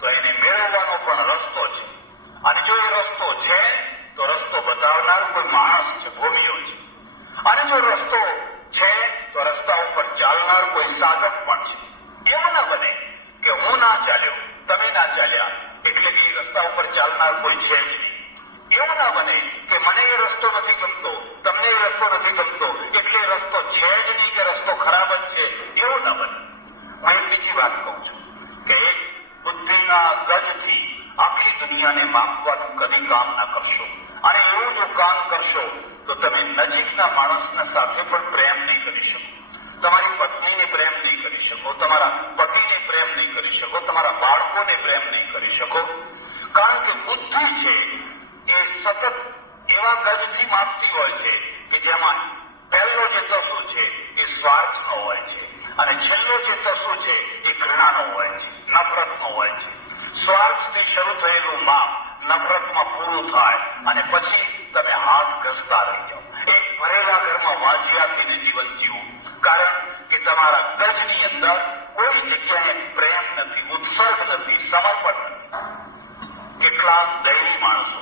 તો એને મેળવવાનો પણ રસ્તો છે. અને જો એ રસ્તો છે તો રસ્તો બતાવનાર કોઈ માણસ છે, ભૂમિઓ છે. અને જો રસ્તો છે તો રસ્તા ઉપર ચાલનાર કોઈ સાધક પણ છે. એવું ના બને કે હું ના ચાલ્યો, તમે ના ચાલ્યા એટલે કે રસ્તા ઉપર ચાલનાર કોઈ છે જ નહીં. એવું ના બને કે મને એ રસ્તો નથી ગમતો, તમને એ રસ્તો નથી ગમતો એટલે રસ્તો છે જ નહીં કે રસ્તો ખરાબ જ છે. એવું ના બને. હું એક બીજી વાત કહું છું કે એક બુદ્ધિના ગજથી આખી દુનિયાને માપવાનું કદી કામ ના કરશો. અને એવું જો કામ કરશો તો તમે નજીકના માણસના સાથે પણ પ્રેમ નહીં કરી શકો. તમારી પત્નીને પ્રેમ નહીં કરી શકો, તમારા પતિને પ્રેમ નહીં કરી શકો, તમારા બાળકોને પ્રેમ નહીં કરી શકો. કારણ કે બુદ્ધિ છે એ સતત એવા ગજથી માપતી હોય છે કે જેમાં પહેલો જે તસુ છે એ સ્વાર્થનો હોય છે અને છેલ્લો જે તસુ છે એ ઘૃણાનો હોય છે, નફરતનો હોય છે. સ્વાર્થથી શરૂ થયેલું માપ નફરતમાં પૂરું થાય અને પછી તમે હાથ ઘસતા રહી જાઓ. એક ભરેલા ઘરમાં વાંચિયાતીને જીવન જીવો. કારણ કે તમારા ગજની અંદર કોઈ જગ્યાએ પ્રેમ નથી, ઉત્સર્ગ નથી, સમર્પણ નથી. કેટલાક દૈવી માણસો,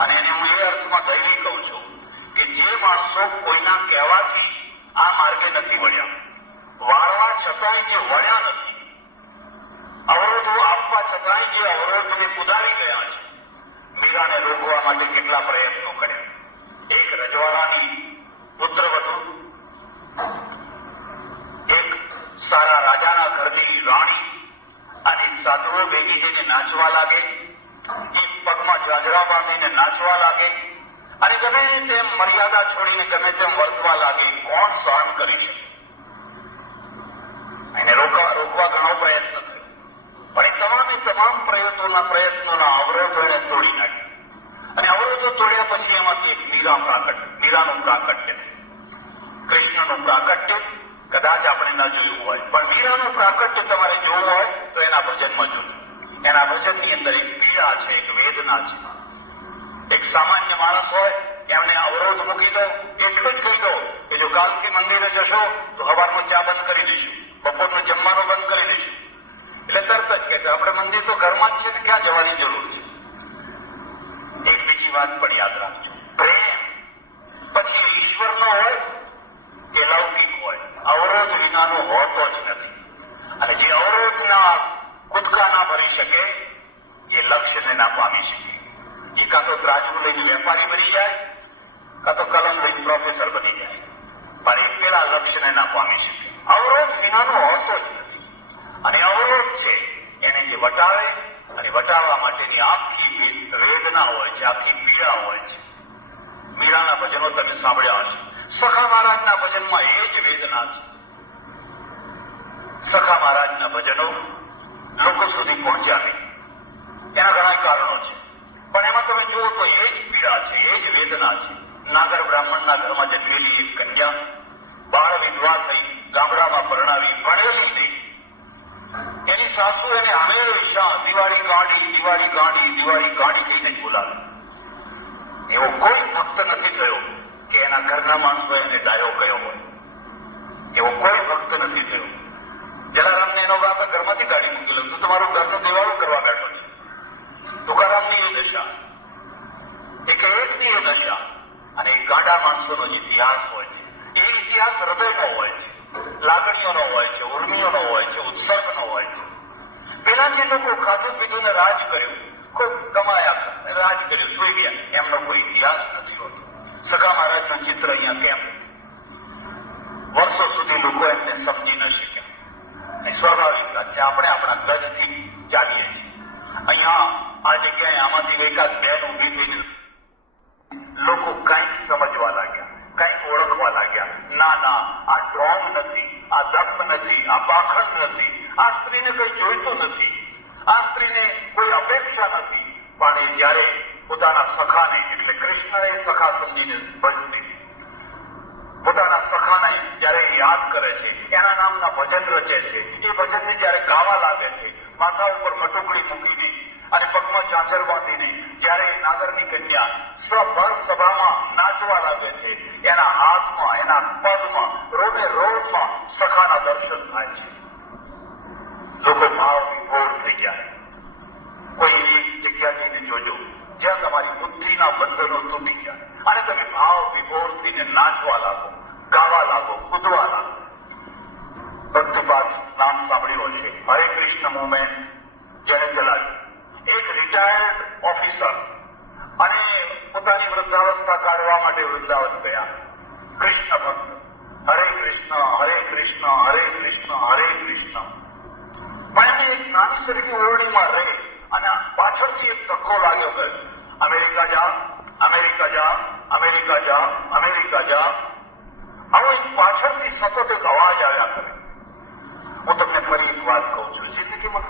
અને એને હું એ અર્થમાં દૈવી કહું છું કે જે માણસો કોઈના કહેવાથી આ માર્ગે નથી વળ્યા, વાળવા છતાંય જે વળ્યા નથી, અવરોધો આપવા છતાંય જે અવરોધને કુદાવી ગયા છે, મીરાને રોકવા માટે કેટલા પ્રયત્નો કર્યા. એક રજવાડાની પુત્રવધુ એક સારા રાજાના ઘરની રાણી અને સાધુઓ ભેગી જઈને નાચવા લાગે, એક પગમાં જાજરા બાંધીને નાચવા લાગે અને ગમે તેમ મર્યાદા છોડીને ગમે તેમ વર્તવા લાગે. કોણ સહન કરી શકે? એને રોકવા ઘણો પ્રયત્ન થયો, પણ એ તમામ પ્રયત્નોના અવરોધો એને તોડી નાખ્યા. અને અવરોધો તોડ્યા પછી એમાંથી એક મીરાનું પ્રાકટ્ય થયું. કૃષ્ણનું પ્રાકટ્ય કદાચ આપણે ન જોયું હોય, પણ મીરાનું પ્રાકટ્ય તમારે જોવું હોય તો એના ભજનમાં જોયું. એના ભજનની અંદર એક પીડા છે, એક વેદના છે. એક સામાન્ય માણસ હોય એમને અવરોધ મૂકી દો, એટલું જ કહી દો કે જો કાલથી મંદિરે જશો તો સવારનું ચા બંધ કરી દઈશું, બપોરનું જમવાનું બંધ કરી દઈશું. એટલે તરત જ કહેતા આપણે મંદિર તો ઘરમાં જ છે ને ક્યાં જવાની જરૂર છે. એક બીજી વાત પણ યાદ રાખજો, પ્રેમ પછી ઈશ્વરનો હોય કે લૌકિક હોય, અવરોધ વિનાનો હોતો જ નથી. અને જે અવરોધના કૂદકા ના ભરી શકે એ લક્ષ્યને ના પામી શકે. એ કાં તો ત્રાજવું લઈને વેપારી બની જાય, કાં તો કલમ લઈને પ્રોફેસર બની જાય, પણ એ પેલા લક્ષ્યને ના પામી શકે. અવરોધ વિનાનો હોતો જ નથી. અને અવરોધ છે એને જે વટાવે અને વટાવવા માટેની આખી વેદના હોય છે, આખી પીડા હોય છે. મીરાના ભજનો તમે સાંભળ્યા હશે. સખા મહારાજના ભજનમાં એ જ વેદના છે. સખા મહારાજના ભજનો લોકો સુધી પહોંચ્યા નહીં. એના ઘણા કારણો છે, પણ એમાં તમે જુઓ તો એ જ વેદના છે. નાગર બ્રાહ્મણના ઘરમાં જન્મેલી એક કન્યા બાળ વિધવા થઈ ગામડામાં પરણાવી, ભણેલી નહીં. એની સાસુ એને હંમેશા દિવાળી ગાડી દિવાળી ગાડી દિવાળી ગાડી કહીને જ બોલાવે. એવો કોઈ ભક્ત નથી થયો કે એના ઘરના માણસો એને ડાયો ગયો હોય. એવો કોઈ ભક્ત નથી થયો. જલારામને એનો બાપ ઘરમાંથી ગાડી મૂકેલો, તું તમારું ઘરનું દેવાળું કરવા બેઠો છે. તુકારામની એ દશા, એકની એ દશા. અને એ ગાડા માણસોનો ઇતિહાસ હોય છે. એ ઇતિહાસ હૃદયનો હોય છે, લાગણીઓનો હોય છે, ઉર્મિઓનો હોય છે, ઉત્સર્ગનો હોય છે. પેલા જે લોકો ખાધું પીધું ને રાજ કર્યું, કોઈ કમાયા રાજ કર્યું, સુઈ ગયા, એમનો કોઈ ઇતિહાસ નથી હોતો. સખા મહારાજનું ચિત્ર અહીંયા કેમ? વર્ષો સુધી લોકો એમને સમજી ન શક્યા. અને સ્વાભાવિક વાત છે, આપણે આપણા ગજથી ચાલીએ છીએ. અહીંયા આ જગ્યાએ આમાંથી એકાદ બેન ઊભી થઈને લોકો કંઈક સમજવા લાગ્યા, કંઈક ઓળખવા લાગ્યા. ના ના, આ ઢોંગ નથી, આ દંપ નથી, આ પાખંડ નથી, આ સ્ત્રીને કંઈ જોઈતું નથી, આ સ્ત્રીને કોઈ અપેક્ષા નથી. પણ એ જયારે પોતાના સખાને, એટલે કૃષ્ણને સખા સમજીને ભજતી, પોતાના સખાને જયારે યાદ કરે છે, એના નામના ભજન રચે છે, એ ભજનને જયારે ગાવા લાગે છે, માથા ઉપર મટુકડી મૂકીને અને પગમાં ચાંચર બાંધીને જયારે નાગરની કન્યા સભર સભામાં નાચવા લાગે છે, એના હાથમાં, એના પગમાં, રોડે રોડમાં સખાના દર્શન થાય છે. લોકો ભાવ વિભોર થઈ જાય. કોઈ એવી જગ્યા જઈને જોજો જ્યાં તમારી બુદ્ધિના બંધનો તૂટી જાય અને તમે ભાવ વિભોર થઈને નાચવા લાગો, ગાવા લાગો, કૂદવા લાગો. ભક્તિપાદ નામ સાંભળ્યું છે, હરે કૃષ્ણ મુવમેન્ટ જેને ચલાવ્યું. એક રિટાયર્ડ ઓફિસર અને પોતાની વૃદ્ધાવસ્થા કાઢવા માટે વૃંદાવન ગયા. કૃષ્ણ ભક્ત, હરે કૃષ્ણ હરે કૃષ્ણ હરે કૃષ્ણ હરે કૃષ્ણ. પણ એમને એક નાની સરખી ઓરડીમાં રહે અને પાછળથી એક ધક્કો લાગ્યો ગયો, અમેરિકા જા, અમેરિકા જા, અમેરિકા જા, અમેરિકા જા. આવો એક પાછળથી સતત એક અવાજ આવ્યા કરે. હું તમને ફરી એક વાત કહું છું, જિંદગીમાં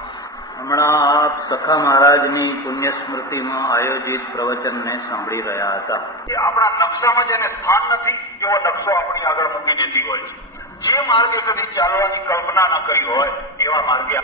હમણાં આપ સખા મહારાજની પુણ્ય સ્મૃતિમાં આયોજિત પ્રવચનને સાંભળી રહ્યા હતા. એ આપણા નકશામાં જેને સ્થાન નથી એવો નકશો આપણી આગળ મૂકી દેતી હોય છે. જે માર્ગે કદી ચાલવાની કલ્પના ન કરી હોય એવા માર્ગે